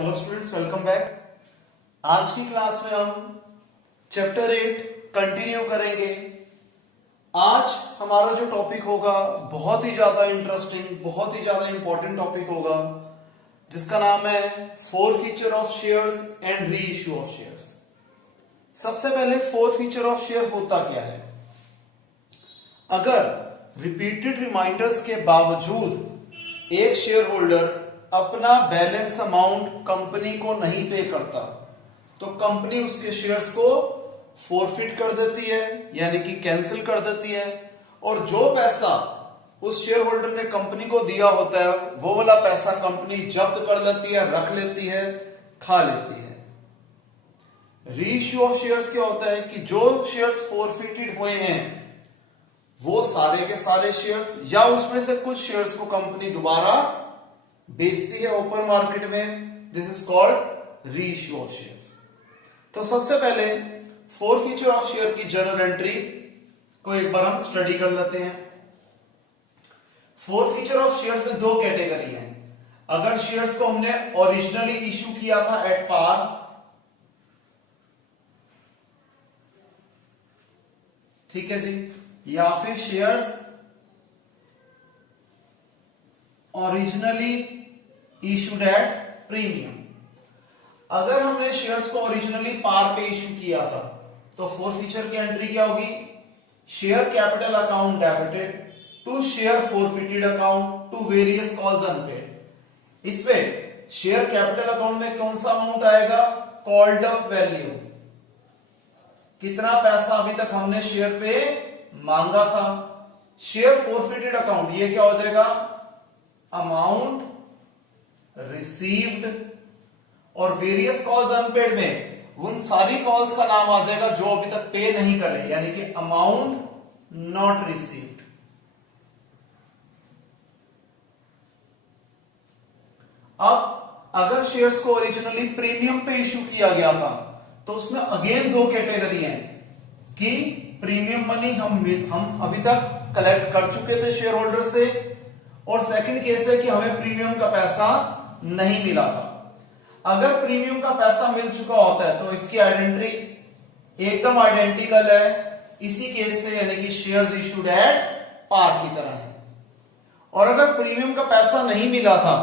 Hello students, welcome back. आज की class में हम चैप्टर 8 कंटिन्यू करेंगे। आज हमारा जो टॉपिक होगा बहुत ही ज्यादा इंटरेस्टिंग, बहुत ही ज्यादा इंपॉर्टेंट टॉपिक होगा, जिसका नाम है four feature of shares and re issue of shares. सबसे पहले फोर फीचर ऑफ शेयर होता क्या है। अगर रिपीटेड रिमाइंडर्स के बावजूद एक शेयर होल्डर अपना बैलेंस अमाउंट कंपनी को नहीं पे करता तो कंपनी उसके शेयर्स को फोरफिट कर देती है, यानी कि कैंसिल कर देती है, और जो पैसा उस शेयर होल्डर ने कंपनी को दिया होता है वो वाला पैसा कंपनी जब्त कर लेती है, रख लेती है, खा लेती है। रीइश्यू ऑफ शेयर्स क्या होता है कि जो शेयर्स फोरफिटेड हुए हैं वो सारे के सारे शेयर्स या उसमें से कुछ शेयर्स को कंपनी दोबारा बेचती है ओपन मार्केट में। This is called reissue of shares. तो सबसे पहले फोर फीचर ऑफ शेयर की जनरल एंट्री को एक बार हम स्टडी कर लेते हैं। फोर फीचर ऑफ शेयर्स में दो कैटेगरी है। अगर शेयर्स को हमने ओरिजिनली इश्यू किया था एट पार, ठीक है जी, या फिर shares originally issued at premium. अगर हमने शेयर्स को ओरिजिनली पार पे इशू किया था तो फोर फीचर की एंट्री क्या होगी? Share capital account debited to share forfeited account to various calls unpaid. इसपे शेयर कैपिटल अकाउंट में कौन सा अमाउंट आएगा? Called up value. कितना पैसा अभी तक हमने शेयर पे मांगा था। शेयर फोरफिटेड अकाउंट ये क्या हो जाएगा? Amount received. और वेरियस कॉल्स अनपेड में उन सारी कॉल्स का नाम आ जाएगा जो अभी तक पे नहीं करे, यानी कि अमाउंट नॉट रिसीव्ड। अब अगर शेयर्स को ओरिजिनली प्रीमियम पे इश्यू किया गया था तो उसमें अगेन दो कैटेगरी हैं कि प्रीमियम मनी हम अभी तक कलेक्ट कर चुके थे शेयर होल्डर से, और सेकंड केस है कि हमें प्रीमियम का पैसा नहीं मिला था। अगर प्रीमियम का पैसा मिल चुका होता है तो इसकी आइडेंटिटी एकदम आइडेंटिकल है इसी केस से, यानी कि शेयर्स इशूड एट पार की तरह है। और अगर प्रीमियम का पैसा नहीं मिला था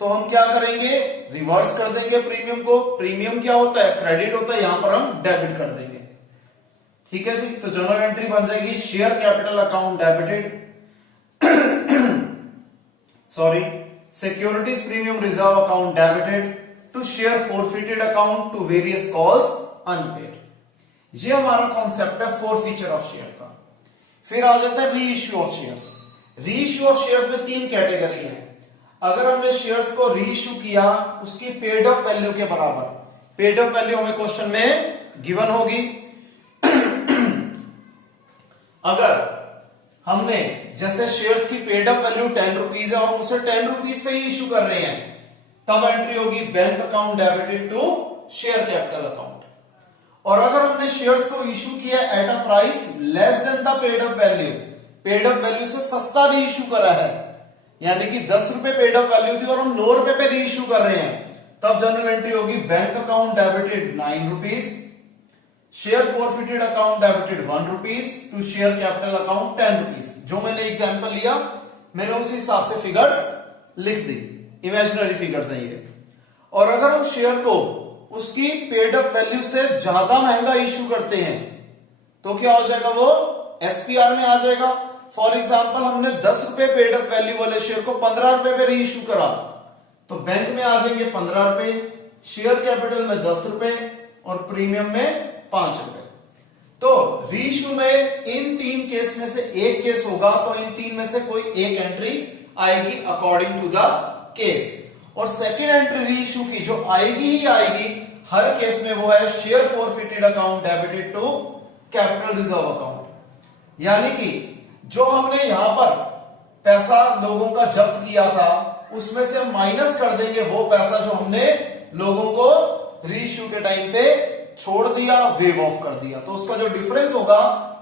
तो हम क्या करेंगे? रिवर्स कर देंगे प्रीमियम को। प्रीमियम क्या होता है? क्रेडिट होता है, यहां पर हम डेबिट कर देंगे। ठीक है जी, तो जनरल एंट्री बन जाएगी share capital account debited securities premium reserve account debited to share forfeited account to various calls unpaid. ये हमारा कॉन्सेप्ट है फोर फीचर ऑफ शेयर का। फिर आ जाता है री इश्यू ऑफ शेयर्स। री इश्यू ऑफ शेयर्स में तीन कैटेगरी है। अगर हमने शेयर्स को री इश्यू किया उसकी पेड अप वैल्यू के बराबर, पेड अप वैल्यू हमें क्वेश्चन में गिवन होगी। अगर हमने जैसे शेयर्स की पेड अप वैल्यू 10 रुपीज है और उसे 10 रुपीज पे ही इश्यू कर रहे हैं, तब एंट्री होगी bank account debited to share capital account. और अगर हमने शेयर्स को इश्यू किया at a price less than the paid up value, paid up value से सस्ता री इश्यू करा है, यानी कि 10 रुपए पेड अप वैल्यू थी और हम 9 रुपए पे री इश्यू कर रहे हैं, तब जनरल एंट्री होगी bank account debited 9 rupees, share forfeited account debited 1 rupees to share capital account 10 rupees. जो मैंने एग्जांपल लिया मैंने उसी हिसाब से फिगर्स लिख दी, इमेजिनरी फिगर्स है ये। और अगर हम शेयर को उसकी पेड अप वैल्यू से ज्यादा महंगा इश्यू करते हैं तो क्या हो जाएगा? वो एसपीआर में आ जाएगा। फॉर एग्जांपल हमने 10 रुपए पेड अप वैल्यू वाले शेयर को 15 रुपए पे री इश्यू करा तो बैंक में आ जाएंगे 15 रुपए, शेयर कैपिटल में 10 रुपए और प्रीमियम में 5 रुपए। तो रीइश्यू में इन तीन केस में से एक केस होगा, तो इन तीन में से कोई एक एंट्री आएगी अकॉर्डिंग टू द केस। और सेकेंड एंट्री रीइश्यू की जो आएगी ही आएगी हर केस में, वो है share forfeited account debited to capital reserve account. यानी कि जो हमने यहां पर पैसा लोगों का जब्त किया था उसमें से हम माइनस कर देंगे वो पैसा जो हमने लोगों को रीइश्यू के टाइम पे छोड़ दिया, वेव ऑफ कर दिया, तो उसका जो डिफरेंस होगा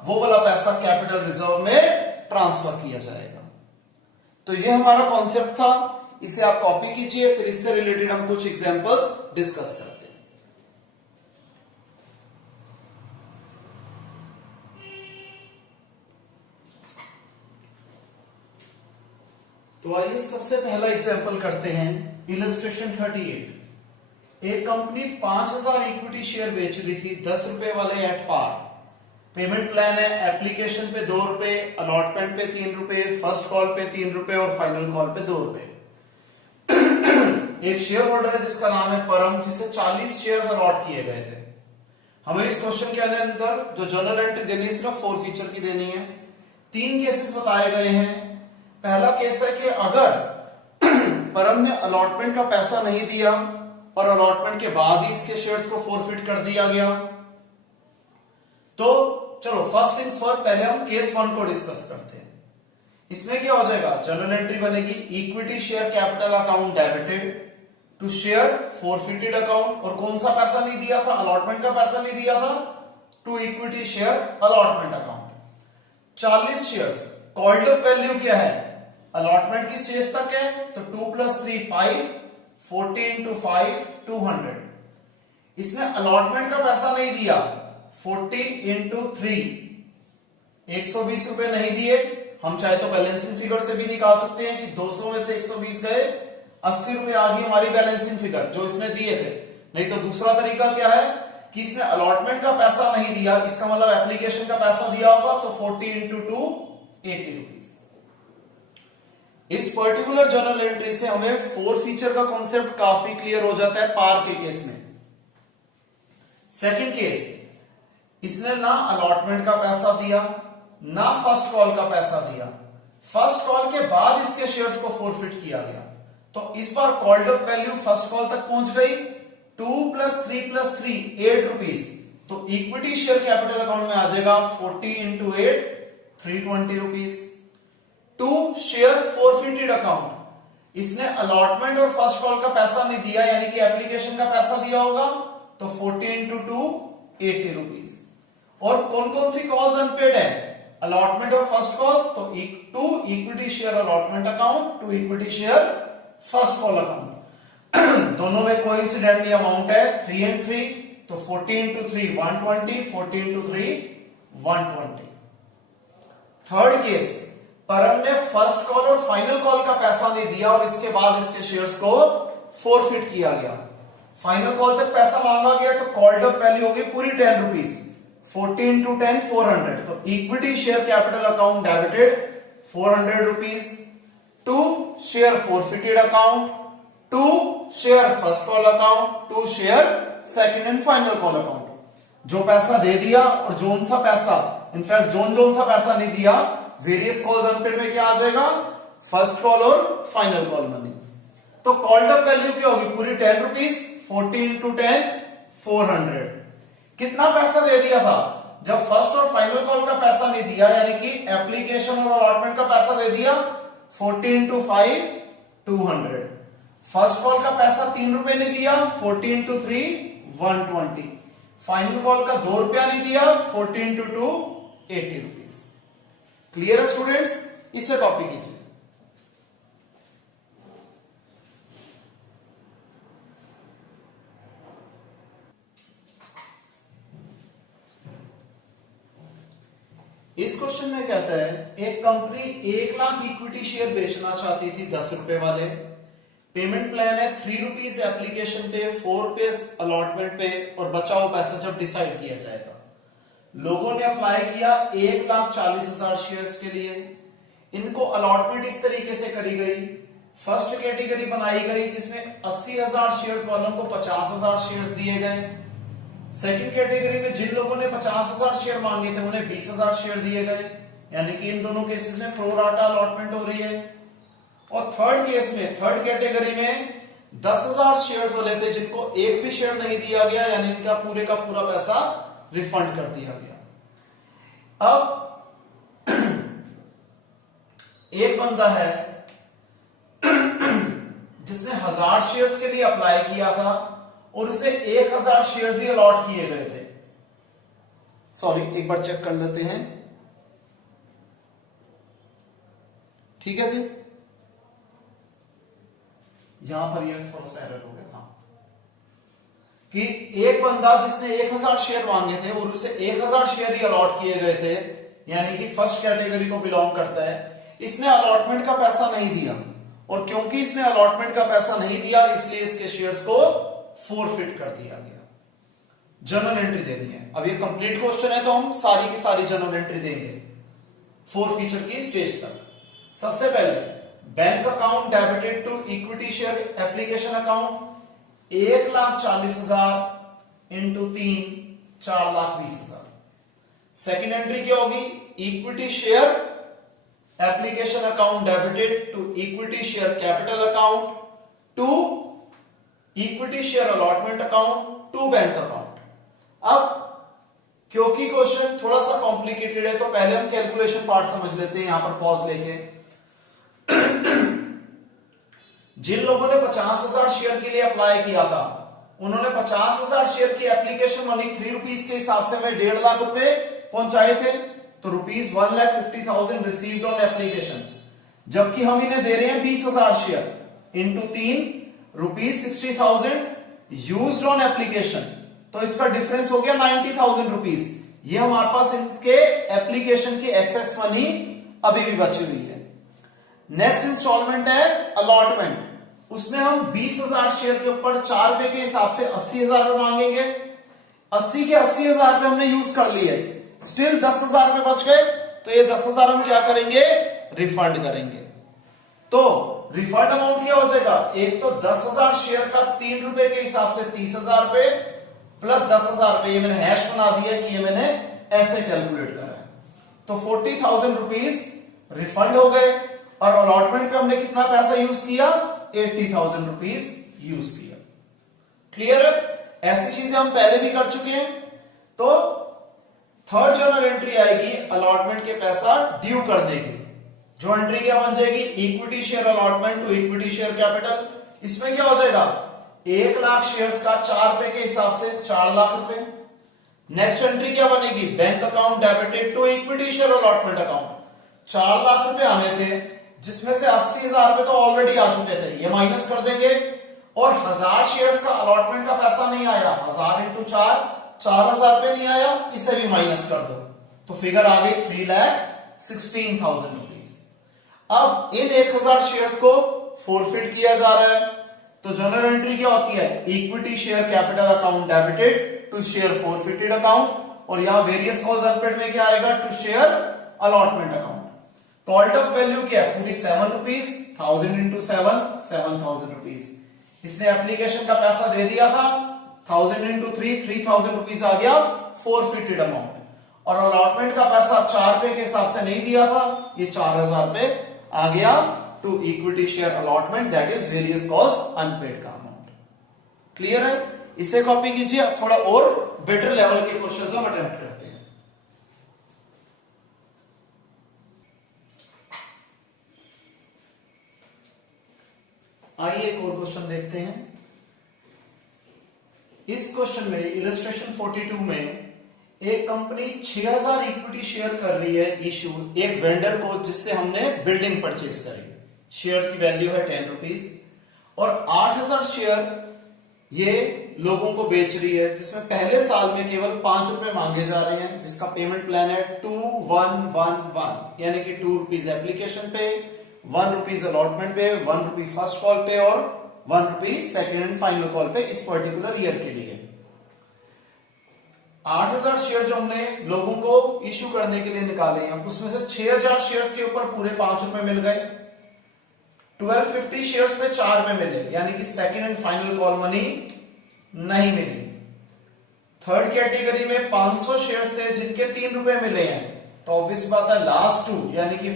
वो वाला पैसा कैपिटल रिजर्व में ट्रांसफर किया जाएगा। तो ये हमारा कॉन्सेप्ट था। इसे आप कॉपी कीजिए, फिर इससे रिलेटेड हम कुछ एग्जांपल्स डिस्कस करते हैं। तो आइए सबसे पहला एग्जांपल करते हैं, इलस्ट्रेशन 38। एक कंपनी 5000 इक्विटी शेयर बेच रही थी 10 रुपए वाले एट पार। पेमेंट प्लान है, एप्लीकेशन पे 2 रुपए, अलॉटमेंट पे 3 रुपए, फर्स्ट कॉल पे 3 रुपए और फाइनल कॉल पे 2 रुपए। एक शेयर होल्डर है जिसका नाम है परम, जिसे 40 शेयर्स अलॉट किए गए थे। हमें इस क्वेश्चन के अंदर जो जर्नल एंट्री देनी है सिर्फ 4 फीचर की देनी है। 3 केसेस बताए गए हैं। पहला केस है कि अगर परम ने अलॉटमेंट का पैसा नहीं दिया और अलॉटमेंट के बाद ही इसके शेयर्स को फोरफिट कर दिया गया, तो चलो फर्स्ट थिंग्स फर्स्ट, पहले हम केस 1 को डिस्कस करते हैं। इसमें क्या हो जाएगा, जनरल एंट्री बनेगी equity share capital account debited to share forfeited account. और कौन सा पैसा नहीं दिया था, अलॉटमेंट का पैसा नहीं दिया था, to equity share allotment account. 40 shares, called up value क्या है, अलॉटमेंट किस चीज तक है, तो 2 + 3 5, 40 × 5 200। इसने अलॉटमेंट का पैसा नहीं दिया, 40 × 3 120 रुपए नहीं दिए। हम चाहे तो बैलेंसिंग फिगर से भी निकाल सकते हैं कि 200 में से 120 गए, 80 रुपए आ गई हमारी बैलेंसिंग फिगर जो इसने दिए थे। नहीं तो दूसरा तरीका क्या है कि इसने अलॉटमेंट का पैसा नहीं दिया, इसका मतलब एप्लीकेशन का पैसा दिया होगा, तो 40 × 2 80 रुपीज। इस पर्टिकुलर जर्नल एंट्री से हमें 4 फीचर का कॉन्सेप्ट काफी क्लियर हो जाता है पार के केस में। सेकंड केस, इसने ना अलॉटमेंट का पैसा दिया ना फर्स्ट कॉल का पैसा दिया, फर्स्ट कॉल के बाद इसके शेयर्स को फोरफिट किया गया, तो इस बार called up value first call तक पहुंच गई, 2 + 3 + 3 8 रुपीज। तो इक्विटी शेयर कैपिटल अकाउंट में आ जाएगा 40 × 8 320 रुपीज। 2 शेयर फोरफिटेड अकाउंट, इसने अलॉटमेंट और फर्स्ट कॉल का पैसा नहीं दिया, यानी कि एप्लीकेशन का पैसा दिया होगा, तो 40 × 2 80 रुपीज। और कौन कौन सी कॉल्स अनपेड है, अलॉटमेंट और फर्स्ट कॉल, तो 2 equity share allotment account, 2 equity share first call account. दोनों में कोइंसिडेंटली अमाउंट है 3 and 3, तो 40 × 3 120, 40 × 3 120। थर्ड केस, परम ने फर्स्ट कॉल और फाइनल कॉल का पैसा नहीं दिया और इसके बाद इसके शेयर्स को फोरफिट किया गया। फाइनल कॉल तक पैसा मांगा गया, तो कॉल्ड अप वैल्यू होगी पूरी 10 रुपीज, 40 × 10 400। तो equity share capital account debited 400 rupees, 2 share forfeited account, 2 share first call account, 2 share second and final call account. जो पैसा दे दिया और जोन सा पैसा, इनफैक्ट जोन सा पैसा नहीं दिया, वेरियस कॉल्स अनपेड में क्या आ जाएगा, फर्स्ट कॉल और फाइनल कॉल मनी। तो कॉल्ड अप वैल्यू क्या होगी, पूरी 10 रुपीज, 40 × 10 400। कितना पैसा दे दिया था, जब फर्स्ट और फाइनल कॉल का पैसा नहीं दिया, यानी कि एप्लीकेशन और अलॉटमेंट का पैसा दे दिया, 40 × 5 200। फर्स्ट कॉल का पैसा 3 रुपए नहीं दिया, 40 × 3 120। फाइनल कॉल का 2 रुपया नहीं दिया, 40 × 2 80 रुपीज। क्लियर है स्टूडेंट्स, इसे कॉपी कीजिए। इस क्वेश्चन में कहता है एक कंपनी 1 लाख इक्विटी शेयर बेचना चाहती थी 10 रुपए वाले। पेमेंट प्लान है 3 रुपीज एप्लीकेशन पे, 4 रुपीज अलॉटमेंट पे और बचा हुआ पैसा जब डिसाइड किया जाएगा। लोगों ने अप्लाई किया 1,40,000 शेयर्स के लिए। इनको अलॉटमेंट इस तरीके से करी गई, फर्स्ट कैटेगरी बनाई गई जिसमें 80,000 शेयर्स वालों को 50,000 शेयर्स दिए गए। सेकंड कैटेगरी में जिन लोगों ने 50,000 शेयर मांगे थे उन्हें 20,000 शेयर दिए गए, यानी कि इन दोनों केसेस में प्रो राटा अलॉटमेंट हो रही है। और थर्ड केस में, थर्ड कैटेगरी में 10,000 शेयर्स वाले थे जिनको एक भी शेयर नहीं दिया गया, यानी इनका पूरे का पूरा पैसा रिफंड कर दिया गया। अब एक बंदा है जिसने 1000 शेयर्स के लिए अप्लाई किया था और उसे 1000 शेयर्स ही अलॉट किए गए थे। सॉरी, एक बार चेक कर लेते हैं। ठीक है जी, यहां पर ये थोड़ा सा एरर हो गया था कि एक बंदा जिसने 1000 शेयर मांगे थे और उसे 1000 शेयर ही अलॉट किए गए थे, यानी कि फर्स्ट कैटेगरी को बिलोंग करता है, इसने अलॉटमेंट का पैसा नहीं दिया, और क्योंकि इसने अलॉटमेंट का पैसा नहीं दिया इसलिए इसके शेयर्स को फोरफिट कर दिया गया। जर्नल एंट्री देनी है। अब ये कंप्लीट क्वेश्चन है तो हम सारी की सारी जर्नल एंट्री देंगे फोरफीचर की स्टेज तक। सबसे पहले bank account debited to equity share application account 1,40,000 into 3 4,20,000। Second entry क्या होगी? Equity share application account debited to equity share capital account to equity share allotment account to bank account. अब क्योंकि question थोड़ा सा complicated है तो पहले हम कैलकुलेशन पार्ट समझ लेते हैं, यहां पर पॉज लेके। जिन लोगों ने 50,000 शेयर के लिए अप्लाई किया था उन्होंने 50,000 शेयर की एप्लीकेशन मनी 3 रुपीज के हिसाब से हमें 1.5 लाख रुपए पहुंचाए थे, तो ₹1,50,000 रिसीव्ड ऑन एप्लीकेशन। जबकि हम इन्हें दे रहे हैं 20,000 share into 3 ₹60,000 used on application, तो इसका डिफरेंस हो गया 90,000 रुपीज। ये हमारे पास इनके एप्लीकेशन की एक्सेस मनी अभी भी बची हुई है। नेक्स्ट इंस्टॉलमेंट है अलॉटमेंट, उसमें हम 20,000 शेयर के ऊपर 4 रुपए के हिसाब से 80,000 रुपए मांगेंगे। 80 के 80,000 रुपए हमने यूज कर लिए, स्टिल 10,000 रुपए बच गए, तो ये 10,000 हम क्या करेंगे? रिफंड करेंगे। तो रिफंड अमाउंट क्या हो जाएगा? एक तो 10,000 शेयर का 3 रुपए के हिसाब से 30,000 रुपए प्लस 10,000 रुपए, ये मैंने हैश बना दिया कि ये मैंने ऐसे कैलकुलेट करा है, तो 40,000 रुपीज रिफंड हो गए। और अलॉटमेंट पे हमने कितना पैसा यूज किया? 80,000 रुपीज यूज किया। क्लियर है? ऐसी चीजें हम पहले भी कर चुके हैं। तो थर्ड जर्नल एंट्री आएगी अलॉटमेंट के पैसा ड्यू कर देगी। जो एंट्री क्या बन जाएगी? Equity share allotment to equity share capital. इसमें क्या हो जाएगा? 1 लाख शेयर्स का 4 रुपए के हिसाब से 4 लाख रुपए। नेक्स्ट एंट्री क्या बनेगी? Bank account debited to equity share allotment account. 4 lakh रुपए आने थे जिसमें से 80,000 रुपए तो ऑलरेडी आ चुके थे, ये माइनस कर देंगे। और 1000 शेयर्स का अलॉटमेंट का पैसा नहीं आया, 1000 इंटू 4 4,000 रुपए नहीं आया, इसे भी माइनस कर दो, तो फिगर आ गई 3,16,000 रुपीज। अब इन 1,000 शेयर्स को फोरफिट किया जा रहा है, तो जनरल एंट्री क्या होती है? Equity share capital account debited to share forfeited account, और यहां वेरियस कॉल्स अनपेड में क्या आएगा? To share allotment account. Called up value क्या है? पूरी 7 रुपीज, 1000 इंटू 7 7,000 रुपीज। इसने एप्लीकेशन का पैसा दे दिया था, 1000 इंटू 3 3,000 रुपीज आ गया फोरफिटेड अमाउंट। और अलॉटमेंट का पैसा 4 रुपए के हिसाब से नहीं दिया था, ये 4,000 रुपए आ गया to equity share allotment, that is various calls unpaid का अमाउंट। क्लियर है? इसे कॉपी कीजिए, थोड़ा और बेटर लेवल के क्वेश्चन हम अटेम्प्ट करते हैं। आइए एक और क्वेश्चन देखते हैं। इस क्वेश्चन में इलस्ट्रेशन 42 में एक कंपनी 6,000 इक्विटी शेयर कर रही है इश्यू एक वेंडर को, जिससे हमने बिल्डिंग परचेज करी। शेयर की वैल्यू है 10 रुपीज, और 8,000 शेयर ये लोगों को बेच रही है, जिसमें पहले साल में केवल 5 रुपए मांगे जा रहे हैं, जिसका पेमेंट प्लान है 2,1,1,1, यानी कि 2 रुपीज एप्लीकेशन पे, 1 रुपीज अलॉटमेंट पे, 1 रुपी फर्स्ट कॉल पे और 1 रुपी सेकेंड एंड फाइनल कॉल पे इस पर्टिकुलर ईयर के लिए। 8,000 शेयर जो हमने लोगों को इश्यू करने के लिए निकाले हैं, उसमें से 6,000 शेयर्स के ऊपर पूरे 5 रुपए मिल गए, 1250 शेयर्स पे 4 रुपए मिले, यानी कि second and final call money नहीं मिली। थर्ड कैटेगरी में 500 शेयर्स थे जिनके 3 रुपए मिले हैं, तो ऑब्वियस बात है लास्ट 2 यानी कि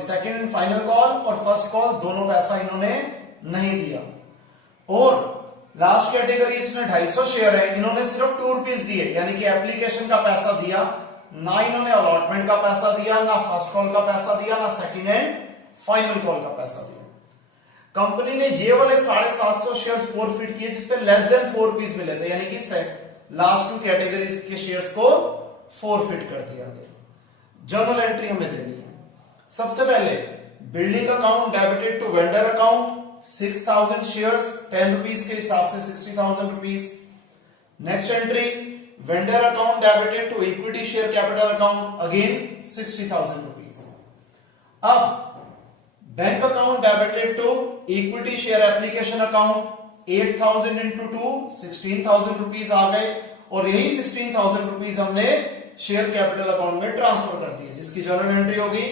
सेकेंड एंड फाइनल कॉल और फर्स्ट कॉल दोनों पैसा इन्होंने नहीं दिया। और लास्ट कैटेगरी इसमें 250 शेयर है, इन्होंने सिर्फ 2 रुपीज दिए, यानी कि एप्लीकेशन का पैसा दिया, ना इन्होंने अलॉटमेंट का पैसा दिया, ना फर्स्ट कॉल का पैसा दिया, ना सेकेंड एंड फाइनल कॉल का पैसा दिया। कंपनी ने ये वाले 750 शेयर फोरफिट किए जिसपे लेस देन 4 रुपीज मिले थे, यानी कि लास्ट 2 कैटेगरीज के शेयर्स को फोरफिट कर दिया गया। जर्नल एंट्री हमें देनी है। सबसे पहले building account debited to vendor account 6000 shares 10 rupees के हिसाब से 60,000 rupees. Next entry vendor account debited to equity share capital account again 60,000 rupees. अब bank account debited to equity share application account 8,000 into 2 16,000 rupees आ गए और यही 16,000 rupees हमने share capital account में ट्रांसफर कर दिए, जिसकी जर्नल एंट्री होगी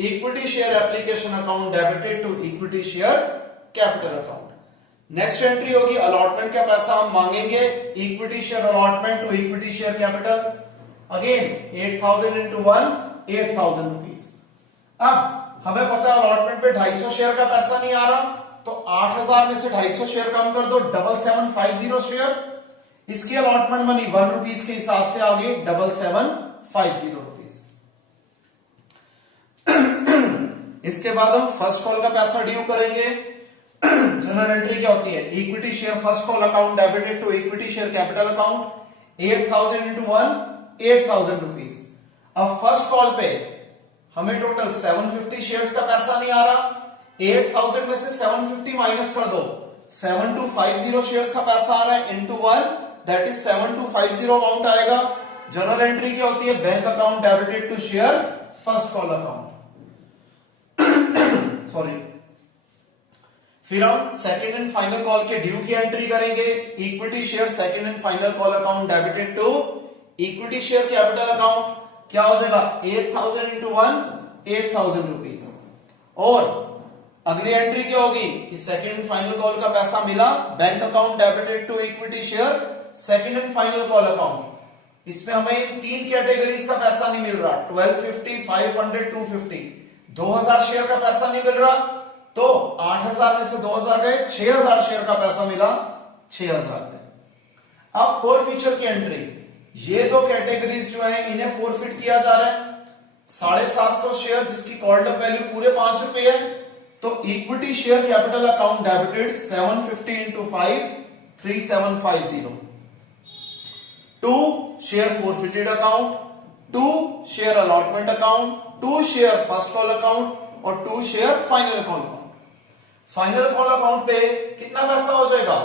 equity share application account debited to equity share capital account. Next entry होगी अलॉटमेंट का पैसा हम मांगेंगे, equity share allotment to equity share capital again 8,000 into 1 8,000 rupees. अब हमें पता है अलॉटमेंट पे 250 शेयर का पैसा नहीं आ रहा, तो 8,000 में से 250 शेयर कम कर दो 7750 शेयर। इसकी अलॉटमेंट मनी 1 रुपीज के हिसाब से आ गई 7750 रुपीज। इसके बाद हम फर्स्ट कॉल का पैसा ड्यू करेंगे। जनरल एंट्री क्या होती है, equity share first call account debited to equity share capital account 8,000 into 1 8,000 rupees. अब फर्स्ट कॉल पे हमें टोटल 750 शेयर्स का पैसा नहीं आ रहा, 8,000 में से 750 माइनस कर दो 7250 शेयर्स का पैसा आ रहा है इंटू 1 दैट इज 7250 अमाउंट आएगा। जनरल एंट्री क्या होती है, bank account debited to share first call account. Sorry, फिर हम सेकंड एंड फाइनल कॉल के ड्यू की एंट्री करेंगे। Equity share second and final call account debited to equity share capital account क्या हो जाएगा 8,000 इंटू 1 8,000 रुपीज। और अगली एंट्री क्या होगी कि सेकंड एंड फाइनल कॉल का पैसा मिला, bank account debited to equity share second and final call account. इसमें हमें 3 कैटेगरीज का पैसा नहीं मिल रहा, 1250 500 250। 2,000 शेयर का पैसा नहीं मिल रहा, तो 8,000 में से 2,000 गए 6,000 शेयर का पैसा मिला 6,000 में। अब फोर फीचर की एंट्री, ये दो कैटेगरीज जो है इन्हें फोरफिट किया जा रहा है। 750 शेयर जिसकी कॉल्ड अप वैल्यू पूरे 5 रुपए है, तो equity share capital account debited 750 into 5 3750। 2 share forfeited account, 2 share allotment account, 2 share first call account और 2 share final call account. Final call account पे कितना पैसा हो जाएगा,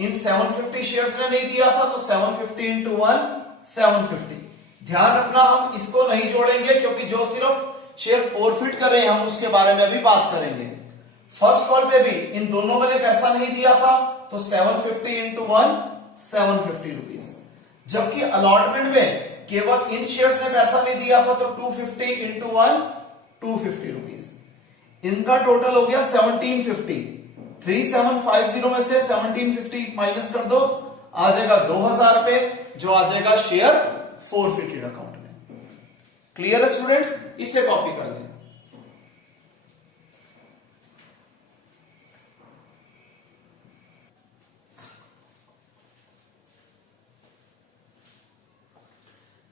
इन 750 शेयर्स ने नहीं दिया था तो 750 इंटू 1 750। ध्यान रखना हम इसको नहीं जोड़ेंगे क्योंकि जो सिर्फ शेयर फोरफिट कर रहे हैं हम उसके बारे में भी बात करेंगे। फर्स्ट कॉल पे भी इन दोनों में पैसा नहीं दिया था तो 750 इंटू 1 750 रुपीज। जबकि अलॉटमेंट में केवल इन शेयर्स ने पैसा नहीं दिया था तो 250 इंटू 1 250 रुपीज। इनका टोटल हो गया 1750। 3750 में से 1750 माइनस कर दो, आ जाएगा 2,000 रुपए जो आ जाएगा शेयर फोरफिटेड अकाउंट में। क्लियर है स्टूडेंट्स, इसे कॉपी कर दें।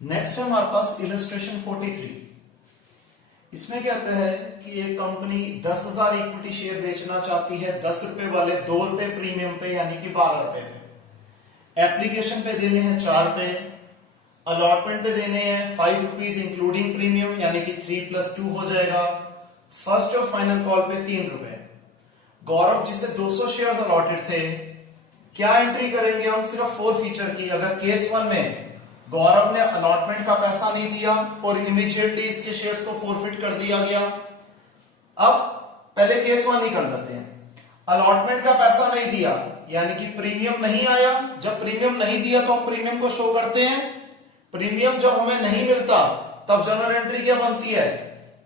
नेक्स्ट है हमारे पास इलस्ट्रेशन 43। इसमें कहते हैं कि एक कंपनी 10,000 इक्विटी शेयर बेचना चाहती है 10 रुपए वाले 2 रुपए प्रीमियम पे यानी कि 12 रुपए पे। एप्लीकेशन पे देने हैं 4 रुपए, अलॉटमेंट पे देने हैं 5 रुपीज इंक्लूडिंग प्रीमियम यानी कि 3 + 2 हो जाएगा। फर्स्ट और फाइनल कॉल पे 3 रुपए। गौरव जिसे 200 शेयर्स अलॉटेड थे, क्या एंट्री करेंगे हम सिर्फ 4 फीचर की। अगर केस 1 में गौरव ने अलॉटमेंट का पैसा नहीं दिया और इमीडिएटली इसके शेयर्स को फोरफिट कर दिया गया। अब पहले केस 1 ही कर देते हैं। अलॉटमेंट का पैसा नहीं दिया यानी कि प्रीमियम नहीं आया। जब प्रीमियम नहीं दिया तो हम प्रीमियम को शो करते हैं। प्रीमियम जब हमें नहीं मिलता तब जनरल एंट्री क्या बनती है,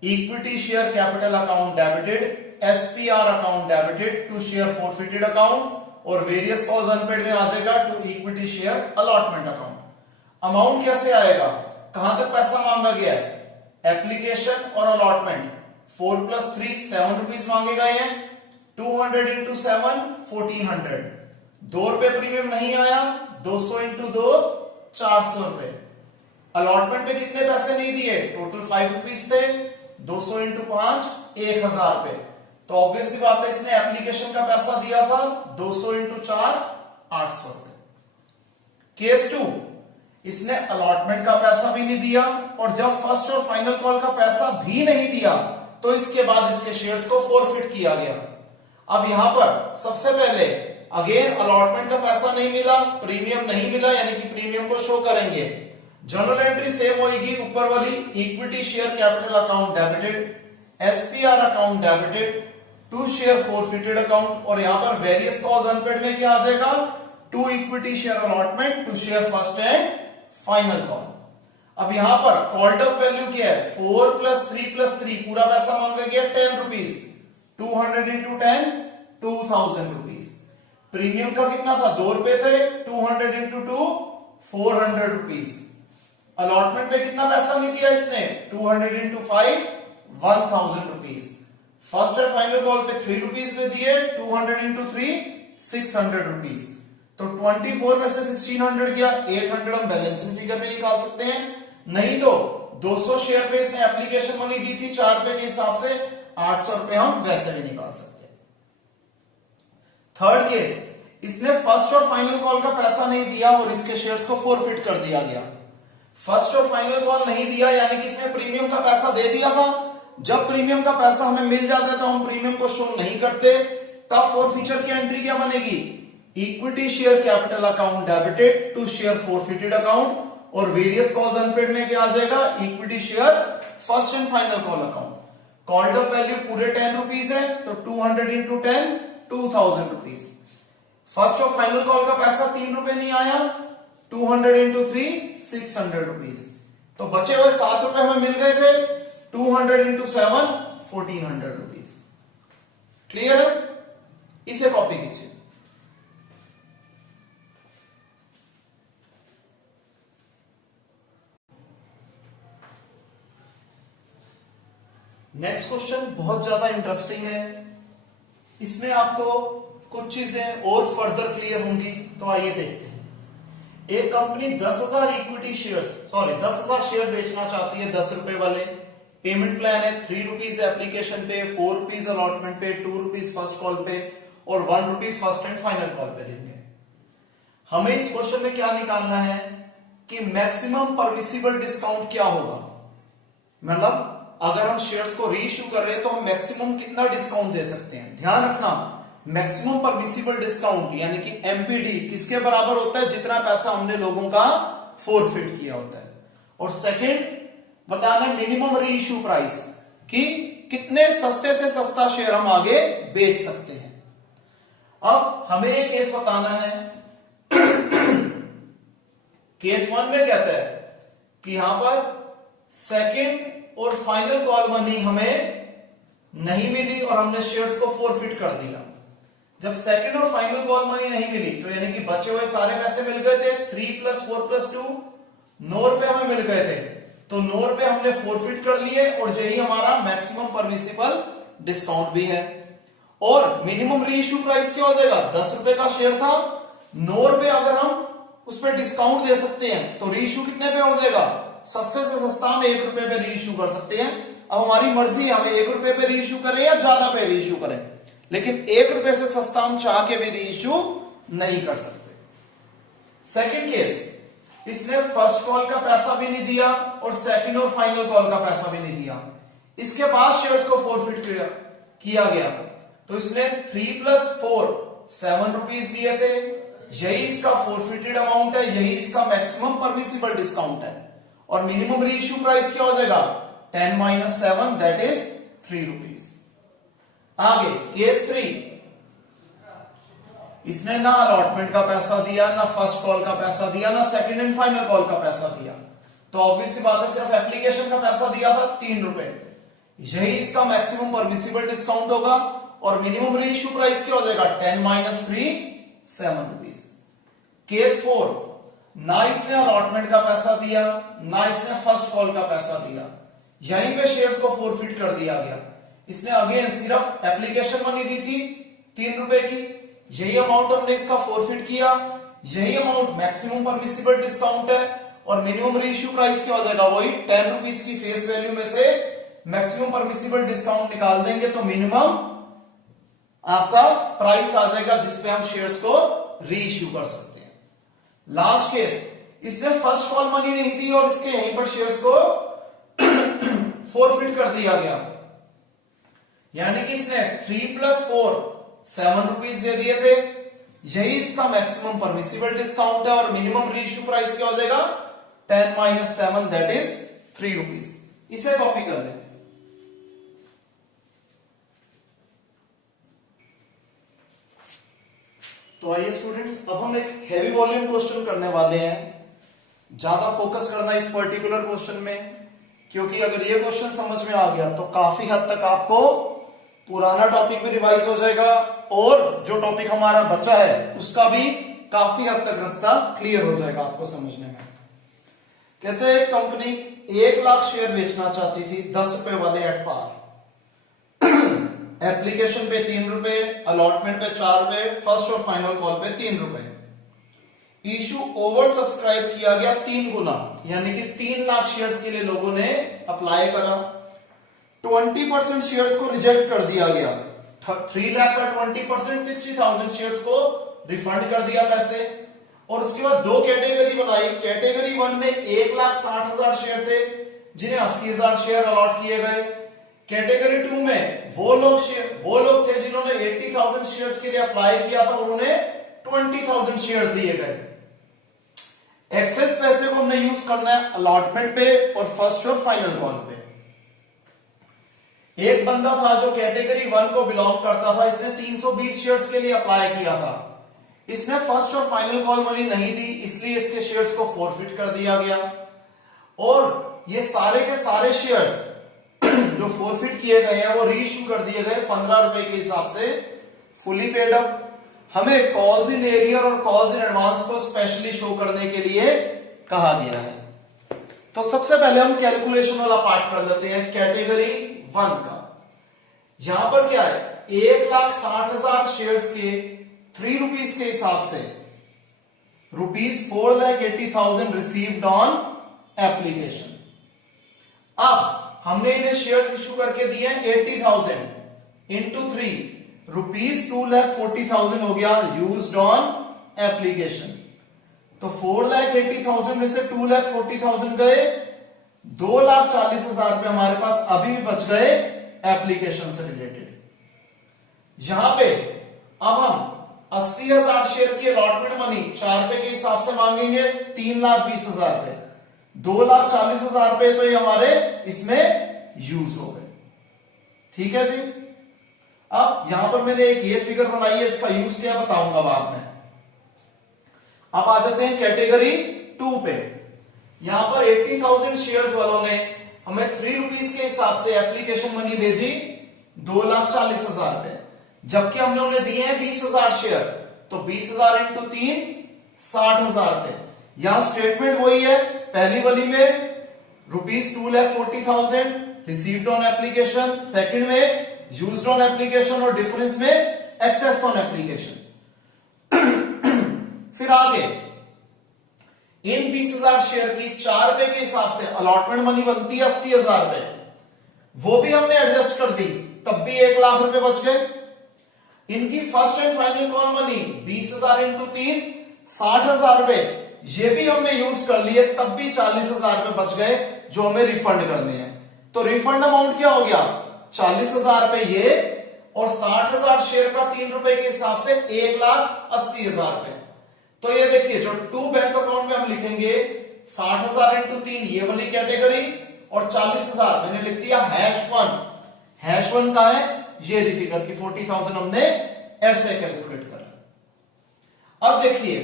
equity share capital account debited SPR account debited to share forfeited account और वेरियस कॉज अनपेड में आ जाएगा to equity share allotment account. Amount कैसे आएगा, कहां तक पैसा मांगा गया है, एप्लीकेशन और अलॉटमेंट 4 + 3 7 रुपीज मांगे गए हैं। 200 इंटू 7 1400। 2 रुपए प्रीमियम नहीं आया, 200 इंटू 2 400 रुपए। अलॉटमेंट पे कितने पैसे नहीं दिए, टोटल 5 रुपीज थे, 200 इंटू 5 1000 रुपए। तो ऑब्वियसली बात है इसने एप्लीकेशन का पैसा दिया था 200 इंटू 4 800 रुपए। केस 2, इसने अलॉटमेंट का पैसा भी नहीं दिया और जब फर्स्ट और फाइनल कॉल का पैसा भी नहीं दिया तो इसके बाद इसके शेयर्स को फोरफिट किया गया। अब यहां पर सबसे पहले अगेन अलॉटमेंट का पैसा नहीं मिला, प्रीमियम नहीं मिला, यानी कि प्रीमियम को शो करेंगे। जर्नल एंट्री सेम होगी ऊपर वाली, equity share capital account debited, SPR account debited, to share forfeited account, और यहां पर वेरियस कॉल्स अनपेड में क्या आ जाएगा, to equity share allotment, to share first and final call. अब यहां पर कॉल्ड अप वैल्यू क्या है, 4 + 3 + 3, पूरा पैसा मांगा गया 10 रुपीज, 200 × 10 2000 रुपीज। प्रीमियम का कितना था, 2 रुपए थे, 200 × 2 400 रुपीज। अलॉटमेंट में कितना पैसा नहीं दिया इसने, 200 × 5 1000 रुपीज। फर्स्ट और फाइनल कॉल पे 3 रुपीज में दिए, 200 × 3 600 रुपीज। तो 24 में से 1600 गया, 800 हम बैलेंसिंग फिगर में निकाल सकते हैं। नहीं तो 200 शेयर पे इसने एप्लीकेशन मनी दी थी 4 रुपए के हिसाब से, 800 रुपए हम वैसे भी निकाल सकते हैं। थर्ड केस, इसने फर्स्ट और फाइनल कॉल का पैसा नहीं दिया और इसके शेयर्स को फोरफिट कर दिया गया। फर्स्ट और फाइनल कॉल नहीं दिया यानी कि इसने प्रीमियम का पैसा दे दिया था। जब प्रीमियम का पैसा हमें मिल जाता है तो हम प्रीमियम को शो नहीं करते, तब फोरफीचर की एंट्री क्या बनेगी, equity share capital account debited, to share forfeited account, और वेरियस कॉल्स अनपेड में क्या आ जाएगा, equity share first and final call account. Called up value पूरे 10 रुपीज है, तो 200 × 10 2000 रुपीज। फर्स्ट और फाइनल कॉल का पैसा 3 रुपए नहीं आया, 200 × 3 600 रुपीज। तो बचे हुए 7 रुपए हमें मिल गए थे, 200 × 7 1400 रुपीज। क्लियर है, इसे कॉपी कीजिए। नेक्स्ट क्वेश्चन बहुत ज्यादा इंटरेस्टिंग है, इसमें आपको कुछ चीजें और फर्दर क्लियर होंगी, तो आइए देखते हैं। एक कंपनी 10,000 इक्विटी शेयर्स 10,000 शेयर बेचना चाहती है, 10 रुपए वाले। पेमेंट प्लान है 3 रुपीज एप्लीकेशन पे, 4 रुपीज अलॉटमेंट पे, 2 रुपीज फर्स्ट कॉल पे और 1 रुपी फर्स्ट एंड फाइनल कॉल पे देंगे। हमें इस क्वेश्चन में क्या निकालना है कि मैक्सिमम परमिसिबल डिस्काउंट क्या होगा, मतलब अगर हम शेयर्स को री इश्यू कर रहे हैं तो हम मैक्सिमम कितना डिस्काउंट दे सकते हैं। ध्यान रखना, मैक्सिमम परमिसिबल डिस्काउंट यानी कि एमपीडी किसके बराबर होता है, जितना पैसा हमने लोगों का फोरफिट किया होता है। और सेकंड बताना मिनिमम री इश्यू प्राइस, कि कितने सस्ते से सस्ता शेयर हम आगे बेच सकते हैं। अब हमें एक केस बताना है। केस 1 में कहता है कि यहां पर सेकंड और फाइनल कॉल मनी हमें नहीं मिली और हमने शेयर्स को फोरफिट कर दिया। जब सेकंड और फाइनल कॉल मनी नहीं मिली तो यानी कि बचे हुए सारे पैसे मिल गए थे, 3 + 4 + 2 9 रुपए हमें मिल गए थे, तो 9 रुपए हमने फोरफिट कर लिए और यही हमारा मैक्सिमम परमिसिबल डिस्काउंट भी है। और मिनिमम री इश्यू प्राइस क्या हो जाएगा, 10 रुपए का शेयर था, 9 रुपए अगर हम उस पर डिस्काउंट दे सकते हैं तो री इश्यू कितने पे हो जाएगा, सस्ते से सस्ता हम 1 रुपए पे री इश्यू कर सकते हैं। अब हमारी मर्जी है हमें 1 रुपए पे री इश्यू करें या ज्यादा पे री इश्यू करें, लेकिन 1 रुपए से सस्ता हम चाह के भी री इश्यू नहीं कर सकते। सेकंड केस, इसने फर्स्ट कॉल का पैसा भी नहीं दिया और सेकंड और फाइनल कॉल का पैसा भी नहीं दिया, इसके बाद शेयर्स को फोरफिट किया गया, तो इसने 3 + 4 7 रुपीज दिए थे, यही इसका फोरफिटेड अमाउंट है, यही इसका मैक्सिमम परमिसिबल डिस्काउंट है। और मिनिमम री इश्यू प्राइस क्या हो जाएगा, 10 - 7 दैट इज 3 रुपीज। आगे केस 3, इसने ना अलॉटमेंट का पैसा दिया, ना फर्स्ट कॉल का पैसा दिया, ना सेकंड एंड फाइनल कॉल का पैसा दिया, तो ऑब्वियस सी बात है सिर्फ एप्लीकेशन का पैसा दिया था 3 रुपए, यही इसका मैक्सिमम परमिसिबल डिस्काउंट होगा। और मिनिमम री इश्यू प्राइस क्या हो जाएगा, 10 - 3 7 रुपीज। केस 4, ना इसने अलॉटमेंट का पैसा दिया, ना इसने फर्स्ट कॉल का पैसा दिया, यहीं पे शेयर्स को फोरफिट कर दिया गया। इसने अगेन सिर्फ एप्लीकेशन मनी दी थी 3 रुपए की, यही अमाउंट हमने इसका फोरफिट किया, यही अमाउंट मैक्सिमम परमिसिबल डिस्काउंट है। और मिनिमम री इश्यू प्राइस क्या हो जाएगा, वही 10 रुपीज की फेस वैल्यू में से मैक्सिमम परमिसिबल डिस्काउंट निकाल देंगे तो मिनिमम आपका प्राइस आ जाएगा जिसपे हम शेयर्स को री इश्यू कर सकते हैं। लास्ट केस, इसने फर्स्ट कॉल मनी नहीं दी और इसके यहीं पर शेयर्स को फोरफिट कर दिया गया, यानी कि इसने 3 + 4 ₹7 दे दिए थे, यही इसका मैक्सिमम परमिसिबल डिस्काउंट है और मिनिमम रीइश्यू प्राइस क्या हो जाएगा 10 - 7 दैट इज ₹3। इसे कॉपी कर लें। तो आइए स्टूडेंट्स, अब हम एक हैवी वॉल्यूम क्वेश्चन करने वाले हैं। ज्यादा फोकस करना इस पर्टिकुलर क्वेश्चन में, क्योंकि अगर ये क्वेश्चन समझ में आ गया तो काफी हद तक आपको पुराना टॉपिक भी रिवाइज हो जाएगा और जो टॉपिक हमारा बचा है उसका भी काफी हद तक रास्ता क्लियर हो जाएगा आपको समझने में। कहते हैं एक कंपनी 1 लाख शेयर बेचना चाहती थी ₹10 वाले एट पार। एप्लीकेशन पे ₹3, अलॉटमेंट पे ₹4, फर्स्ट और फाइनल कॉल पे ₹3। इशू ओवर सब्सक्राइब किया गया 3 गुना, यानी कि 3 लाख शेयर्स के लिए लोगों ने अप्लाई करा। 20% शेयर्स को रिजेक्ट कर दिया गया। 3 लाख का 20% 60,000 शेयर्स को रिफंड कर दिया पैसे। और उसके बाद 2 कैटेगरी बनाई। कैटेगरी 1 में 1,60,000 शेयर थे जिन्हें 80,000 शेयर अलॉट किए गए। कैटेगरी 2 में वो लोग थे जिन्होंने 80,000 शेयर्स के लिए अप्लाई किया था, उन्होंने 20,000 शेयर्स दिए गए। एक्सेस पैसे को हमने यूज करना है अलॉटमेंट पे और फर्स्ट और फाइनल कॉल पे। एक बंदा था जो कैटेगरी 1 को बिलोंग करता था, इसने 320 शेयर्स के लिए अप्लाई किया था। इसने फर्स्ट और फाइनल कॉल मनी नहीं दी, इसलिए इसके शेयर्स को फॉरफिट कर दिया गया। और ये सारे के सारे शेयर्स जो फॉरफिट किए गए हैं वो रीइश्यू कर दिए गए ₹15 के हिसाब से, फुली पेड अप। हमें कॉल्स इन एरियर और कॉल्स इन एडवांस को स्पेशली शो करने के लिए कहा गया है। तो सबसे पहले हम कैलकुलेशन वाला पार्ट कर लेते हैं कैटेगरी 1 का। यहां पर क्या है, 1,60,000 शेयर्स के ₹3 के हिसाब से ₹4,80,000 रिसीव्ड ऑन एप्लीकेशन। अब हमने इन्हें शेयर्स इश्यू करके दिए 80,000 इंटू 3 ₹2,40,000 हो गया यूज्ड ऑन एप्लीकेशन। तो 4,80,000 में से 2,40,000 गए, 2,40,000 रुपए हमारे पास अभी भी बच गए एप्लीकेशन से रिलेटेड। यहां पे अब हम 80,000 शेयर की अलॉटमेंट मनी ₹4 के हिसाब से मांगेंगे, 3,20,000 रुपए। 2,40,000 रुपए तो ये हमारे इसमें यूज हो गए। ठीक है जी। अब यहां पर मैंने एक ये फिगर बनाई है, इसका यूज क्या बताऊंगा बाद में। अब आ जाते हैं कैटेगरी 2 पे। यहां पर 80,000 शेयर्स वालों ने हमें ₹3 के हिसाब से एप्लीकेशन मनी भेजी 2,40,000 रुपए, जबकि हमने उन्हें दिए हैं 20,000 शेयर। तो 20,000 इंटू 3 60,000 रुपए। यहां स्टेटमेंट वही है, पहली वाली में ₹2,40,000 रिसीव्ड ऑन एप्लीकेशन, सेकंड में यूज्ड ऑन एप्लीकेशन और डिफरेंस में एक्सेस ऑन एप्लीकेशन। फिर आगे इन 20,000 शेयर की ₹4 के हिसाब से अलॉटमेंट मनी बनती है 80,000 रुपए, वो भी हमने एडजस्ट कर दी, तब भी 1 लाख रुपए बच गए। इनकी first and final call money 20,000 into 3 60,000 रुपए, ये भी हमने यूज कर लिए, तब भी 40,000 रुपए बच गए जो हमें रिफंड करने हैं। तो रिफंड अमाउंट क्या हो गया, 40,000 रुपए ये, और 60,000 शेयर का ₹3 के हिसाब से 1,80,000 रुपए। तो ये देखिए जो 2 बैंक अकाउंट में हम लिखेंगे 60,000 इंटू 3 ये वाली कैटेगरी, और 40,000 मैंने लिख दिया #1 का है ये फिगर की 40,000 हमने ऐसे कैलकुलेट करा। अब देखिए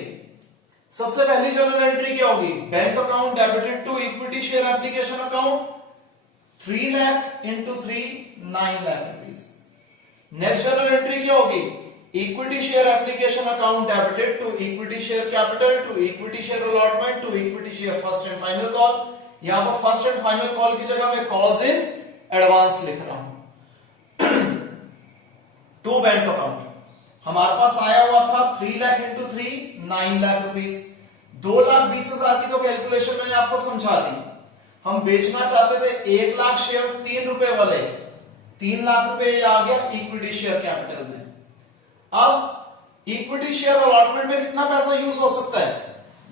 सबसे पहली जनरल एंट्री क्या होगी, bank account debited to equity share application account 3 lakh into 3 9 lakh rupees. Next general entry क्या होगी, equity share application account debited to equity share capital to equity share allotment to equity share first and final call. यहां पर first and final call की जगह मैं calls in advance लिख रहा हूं। टू बैंक अकाउंट हमारे पास आया हुआ था 3 लाख इंटू 3 9 लाख रुपीज। 2,20,000 की तो कैलकुलेशन मैंने आपको समझा दी। हम बेचना चाहते थे 1 लाख शेयर ₹3 वाले, 3 लाख रुपए आ गया इक्विटी शेयर कैपिटल में। अब इक्विटी शेयर अलॉटमेंट में कितना पैसा यूज हो सकता है,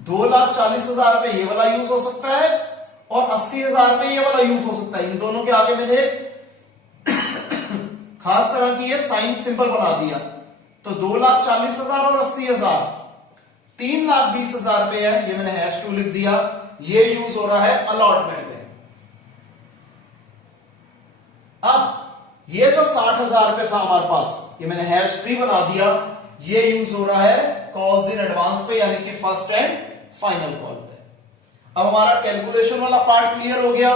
2,40,000 रुपए ये वाला यूज हो सकता है और 80,000 रुपए ये वाला यूज हो सकता है। इन दोनों के आगे मैंने खास तरह की ये साइन सिंबल बना दिया तो 2,40,000 और 80,000, 3,20,000 पे है, ये मैंने #2 लिख दिया। ये यूज हो रहा है अलॉटमेंट में। अब ये जो 60,000 पे था हमारे पास, ये मैंने #3 बना दिया, ये यूज हो रहा है कॉल्स इन एडवांस पे, यानी कि फर्स्ट एंड फाइनल कॉल पे। अब हमारा कैलकुलेशन वाला पार्ट क्लियर हो गया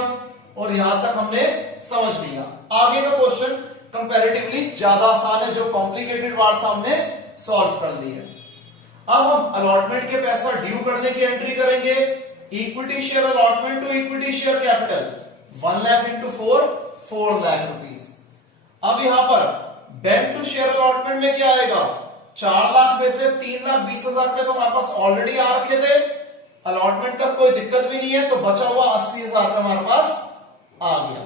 और यहां तक हमने समझ लिया। आगे का क्वेश्चन कंपैरेटिवली ज्यादा आसान है, जो कॉम्प्लिकेटेड पार्ट था हमने सॉल्व कर लिया। अब हम अलॉटमेंट के पैसा ड्यू करने की एंट्री करेंगे। Equity share allotment to equity share capital 1 lakh into 4 lakh rupees. अब यहां पर बैंक टू शेयर अलॉटमेंट में क्या आएगा, 4 लाख में से 3,20,000 रुपए तो हमारे पास ऑलरेडी आ रखे थे, अलॉटमेंट तक कोई दिक्कत भी नहीं है, तो बचा हुआ 80,000 रुपए हमारे पास आ गया।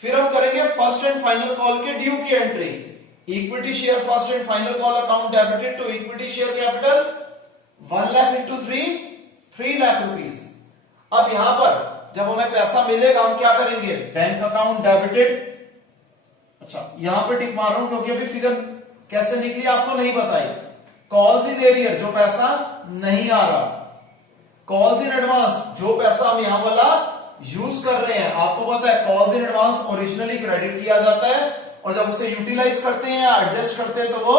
फिर हम करेंगे फर्स्ट एंड फाइनल कॉल के ड्यू की entry. Equity share first and final call account debited to equity share capital 1 lakh into 3 lakh rupees. अब यहां पर जब हमें पैसा मिलेगा हम क्या करेंगे, बैंक अकाउंट डेबिटेड। अच्छा, यहां पे टिक मार रहा हूं क्योंकि अभी फिगर कैसे निकली आपको नहीं बताई। कॉल्स इन एरियर, जो पैसा नहीं आ रहा, कॉल्स इन एडवांस, जो पैसा हम यहां वाला यूज कर रहे हैं। आपको पता है calls in advance originally credit किया जाता है और जब उसे यूटिलाइज करते हैं या एडजस्ट करते हैं तो वो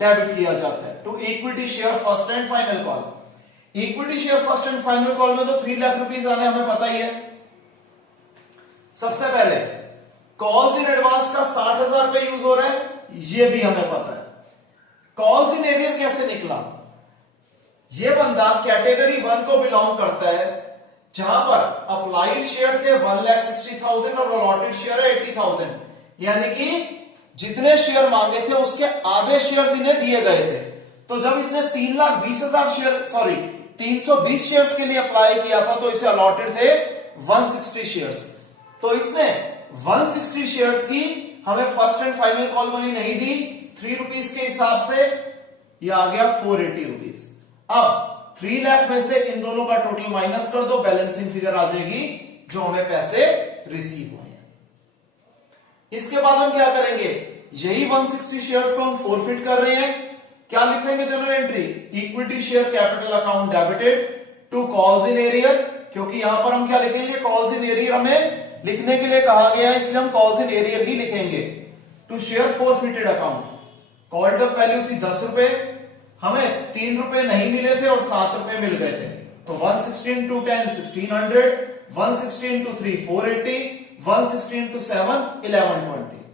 डेबिट किया जाता है। To equity share first and final call, equity share first and final call में तो 3 लाख रुपीज आने हमें पता ही है। सबसे पहले कॉल्स इन एडवांस का 60,000 रुपए यूज हो रहा है, ये भी हमें पता है। कॉल्स इन एरियर कैसे निकला, ये बंदा कैटेगरी 1 को बिलोंग करता है, जहां पर अप्लाइड शेयर थे 1,60,000 और अलॉटेड शेयर है 80,000, यानी कि जितने शेयर मांगे थे उसके आधे शेयर इन्हें दिए गए थे। तो जब इसने 3,20,000 शेयर 320 शेयर्स के लिए अप्लाई किया था तो इसे अलॉटेड थे 160 शेयर्स। तो इसने 160 शेयर्स की हमें first and final call money नहीं दी, 3 रुपीज के हिसाब से ये आ गया 480 रुपीज। अब 3 लाख में से इन दोनों का टोटल माइनस कर दो, बैलेंसिंग फिगर आ जाएगी जो हमें पैसे रिसीव हुए हैं। इसके बाद हम क्या करेंगे, यही 160 शेयर्स को हम फोरफिट कर रहे हैं। क्या लिख देंगे general entry, equity share capital account debited to calls in arrear, क्योंकि यहां पर हम क्या लिखेंगे, कॉल्स इन एरियर हमें लिखने के लिए कहा गया है, इसलिए हम कॉल्स इन एरियर ही लिखेंगे। To share forfeited account, called up value थी 10 रुपए, हमें 3 रुपए नहीं मिले थे और 7 रुपए मिल गए थे, तो 160 इंटू 10 1600, 160 इंटू 3 480, 160 इंटू 7 1120।